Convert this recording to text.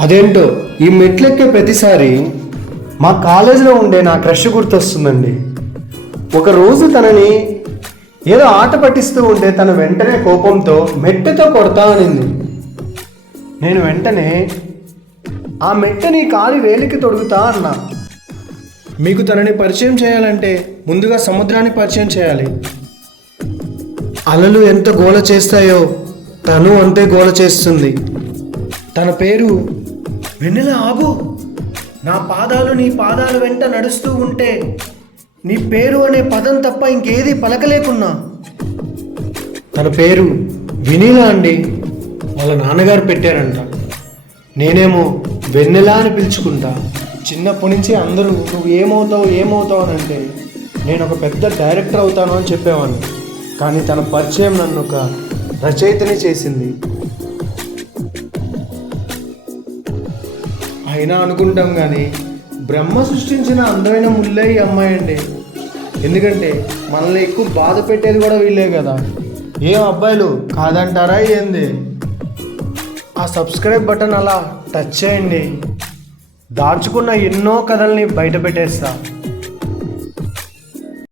అదేంటో ఈ మెట్లెక్కే ప్రతిసారి మా కాలేజీలో ఉండే నా క్రష్ గుర్తొస్తుందండి. ఒకరోజు తనని ఏదో ఆట పట్టిస్తూ ఉంటే తను వెంటనే కోపంతో మెట్టెతో కొడతా అనింది. నేను వెంటనే ఆ మెట్టని కాలి వేలికి తొడుగుతా అన్నా. మీకు తనని పరిచయం చేయాలంటే ముందుగా సముద్రాన్ని పరిచయం చేయాలి. అలలు ఎంత గోల చేస్తాయో తను అంతే గోల చేస్తుంది. తన పేరు వెన్నెల. ఆగు, నా పాదాలు నీ పాదాల వెంట నడుస్తూ ఉంటే నీ పేరు అనే పదం తప్ప ఇంకేది పలకలేకున్నా. తన పేరు వినీల అండి. వాళ్ళ నాన్నగారు పెట్టారంట. నేనేమో వెన్నెల అని పిలుచుకుంటా. చిన్నప్పటి నుంచి అందరూ నువ్వు ఏమవుతావు అని అంటే నేను ఒక పెద్ద డైరెక్టర్ అవుతాను అని చెప్పేవాడిని. కానీ తన పరిచయం నన్ను ఒక రచయితని చేసింది. అయినా అనుకుంటాం కానీ బ్రహ్మ సృష్టించిన అందమైన ముల్లే ఈ అమ్మాయి అండి. ఎందుకంటే మనల్ని ఎక్కువ బాధ పెట్టేది కూడా వీళ్ళే కదా. ఏం అబ్బాయిలు కాదంటారా ఏంది? ఆ సబ్స్క్రైబ్ బటన్ అలా టచ్ చేయండి. దాచుకున్న ఎన్నో కథల్ని బయట పెట్టేస్తా.